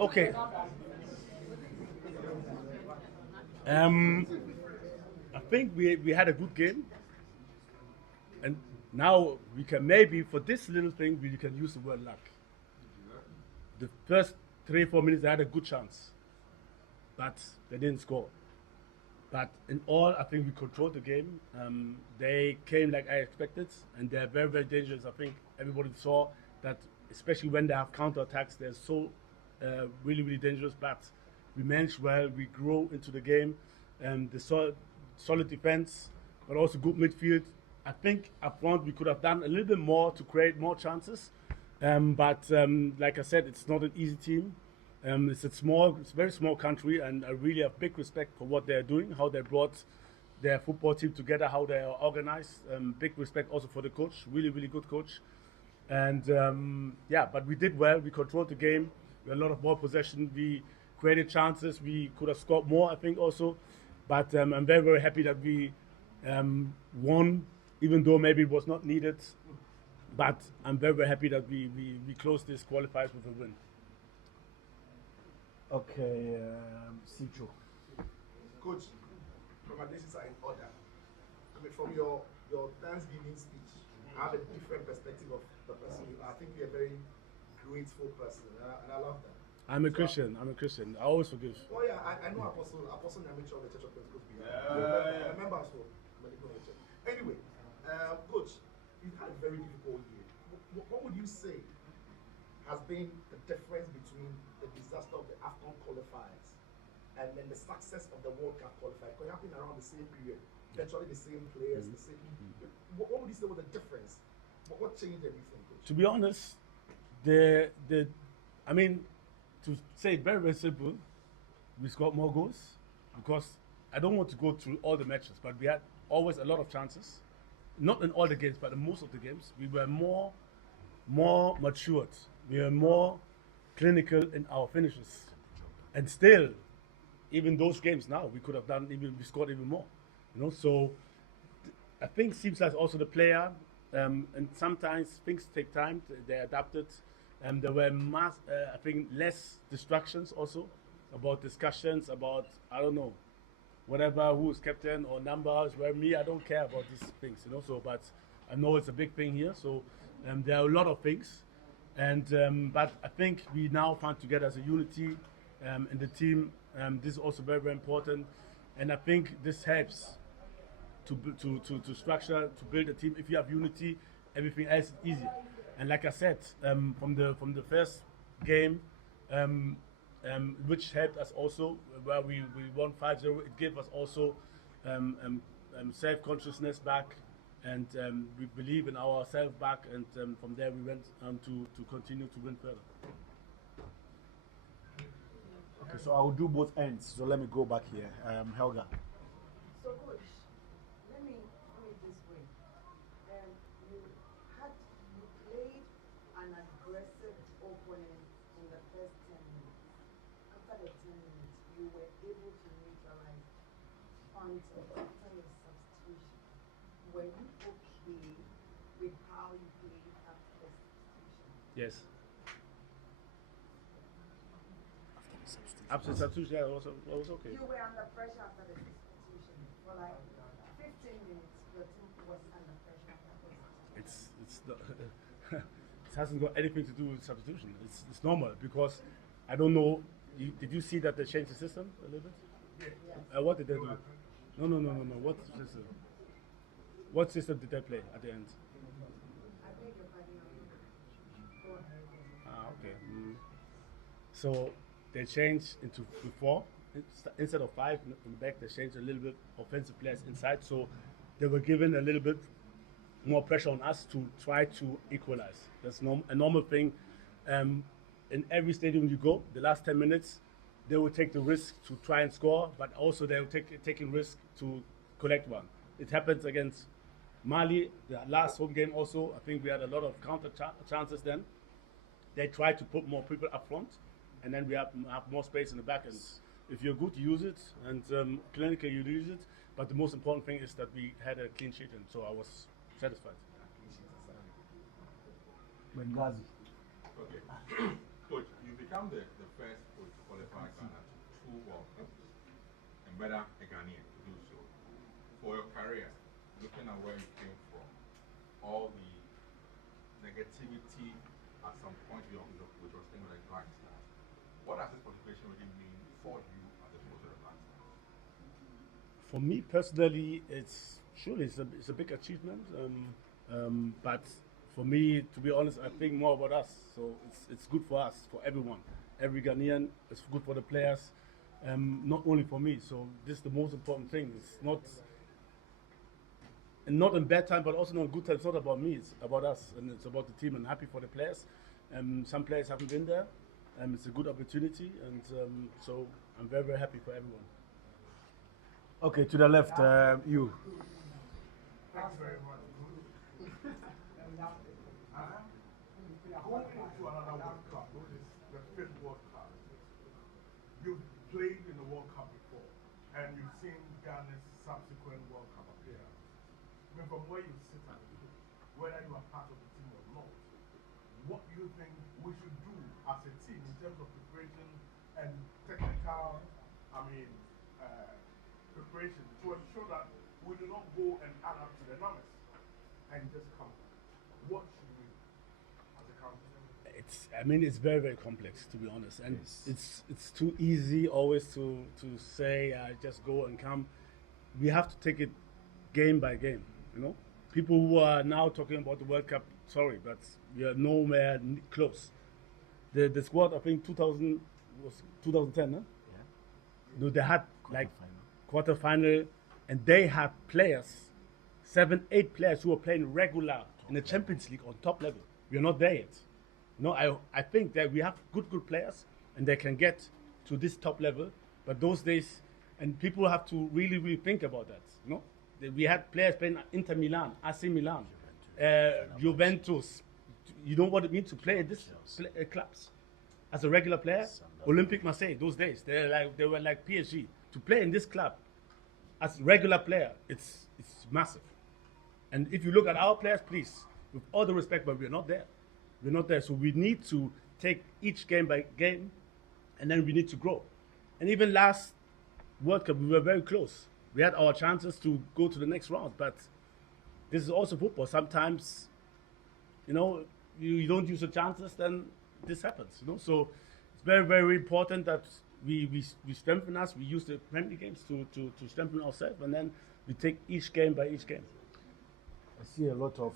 Okay. I think we had a good game, and now we can maybe for this little thing we can use the word luck. The first 3 4 minutes they had a good chance, but they didn't score. But in all, I think we controlled the game. They came like I expected, and they're very, very dangerous. I think everybody saw that, especially when they have counter attacks, they're so really, really dangerous. But we managed well. We grow into the game, the solid defense, but also good midfield. I think up front we could have done a little bit more to create more chances. But like I said, it's not an easy team. It's a very small country, and I really have big respect for what they're doing, how they brought their football team together, how they are organized. Big respect also for the coach, really, really good coach. And yeah, but we did well. We controlled the game. We had a lot of ball possession. We created chances. We could have scored more, I think, also. But I'm very, very happy that we won, even though maybe it was not needed. But I'm very, very happy that we closed this qualifiers with a win. Okay, Sicho. Coach, congratulations are in order. I mean, from your Thanksgiving speech, I have a different perspective of the person you are. I think you're a very grateful person, and I love that. I'm a Christian. I'm a Christian. I always forgive. Oh yeah, I know Apostle Nyamicho of the Church of Pentecost. I remember as well. Anyway, Coach, you've had a very difficult year. What would you say has been the difference between the disaster of the AFCON qualifiers and then the success of the World Cup qualifier? Because it happened around the same period, virtually the same players, the same. What would you say was the difference? What changed everything, Coach? To be honest, the I mean, to say it very, very simple, we scored more goals because I don't want to go through all the matches, but we had always a lot of chances. Not in all the games, but in most of the games, we were more matured. We were more clinical in our finishes, and still, even those games now, we could have done even we scored even more. So I think seems like also the player, and sometimes things take time. They adapted. There were I think less distractions also about discussions about I don't know, whatever who's captain or numbers. Where me, I don't care about these things. So but I know it's a big thing here. So there are a lot of things, and but I think we now find together as a unity in the team. This is also very, very important, and I think this helps to structure, to build a team. If you have unity, everything else is easy. And like I said, from the first game, which helped us also, where we won 5-0, it gave us also self-consciousness back, and we believe in ourselves back, and from there we went to continue to win further. Okay, so I will do both ends. So let me go back here. Helga. So, Coach, let me put it this way. You you played an aggressive opponent in the first 10 minutes. After the 10 minutes, you were able to neutralize until after your substitution. Were you okay with how you played after the substitution? Yes. After substitution, yeah, it was okay. You were under pressure after the substitution. For like 15 minutes, your team was under pressure after the substitution. It's the, it hasn't got anything to do with substitution. It's normal because I don't know. Did you see that they changed the system a little bit? Yes. What did they do? No. What system? What system did they play at the end? I beg your pardon. Go ahead. Okay. So they changed into before instead of 5 in the back. They changed a little bit offensive players inside. So they were given a little bit more pressure on us to try to equalize. That's a normal thing. In every stadium you go, the last 10 minutes, they will take the risk to try and score, but also they will taking risk to collect one. It happens against Mali, the last home game also. I think we had a lot of counter chances then. They try to put more people up front, and then we have more space in the back. And if you're good, you use it, and clinically you use it. But the most important thing is that we had a clean sheet, and so I was satisfied. Benghazi. Okay. Coach, you become the first coach to qualify Ghana to 2 World Cups, and better a Ghanaian to do so. For your career, looking at where you came from, all the negativity at some point which was thing with the Black Stars, what does this qualification really mean for you as a coach of the Black Stars? For me personally, it's surely it's a big achievement. But for me, to be honest, I think more about us. So it's good for us, for everyone, every Ghanaian. It's good for the players, not only for me. So this is the most important thing. It's not in bad time, but also not in good time. It's not about me. It's about us, and it's about the team. And happy for the players. Some players haven't been there. It's a good opportunity, and so I'm very, very happy for everyone. Okay, to the left, you. Thanks very much. Going into another World Cup, which is the 5th World Cup, you've played in the World Cup before, and you've seen Ghana's subsequent World Cup appearance. I mean, from where you sit at, whether you are part of the team or not, what do you think we should do as a team in terms of preparation and technical, preparation to ensure that we do not go and add up to the numbers and just come? What should we do as a country? It's very, very complex, to be honest, and it's too easy always to say just go and come. We have to take it game by game. People who are now talking about the World Cup, sorry, but we are nowhere close. The squad, I think 2010, huh? Yeah. No, they had quarterfinal, and they had players, 7, 8 players who were playing regular in the Champions League on top level. We are not there yet. I think that we have good players, and they can get to this top level. But those days, and people have to really, really think about that. We had players playing Inter Milan, AC Milan, Juventus. You know what it means to play in these clubs as a regular player. Olympique Marseille, those days, they were like PSG. To play in this club as a regular player, it's massive. And if you look at our players, please, with all the respect, but we're not there. We're not there. So we need to take each game by game, and then we need to grow. And even last World Cup, we were very close. We had our chances to go to the next round, but this is also football. Sometimes, you don't use the chances, then this happens. So it's very, very important that we strengthen us. We use the friendly games to strengthen ourselves, and then we take each game by each game. I see a lot of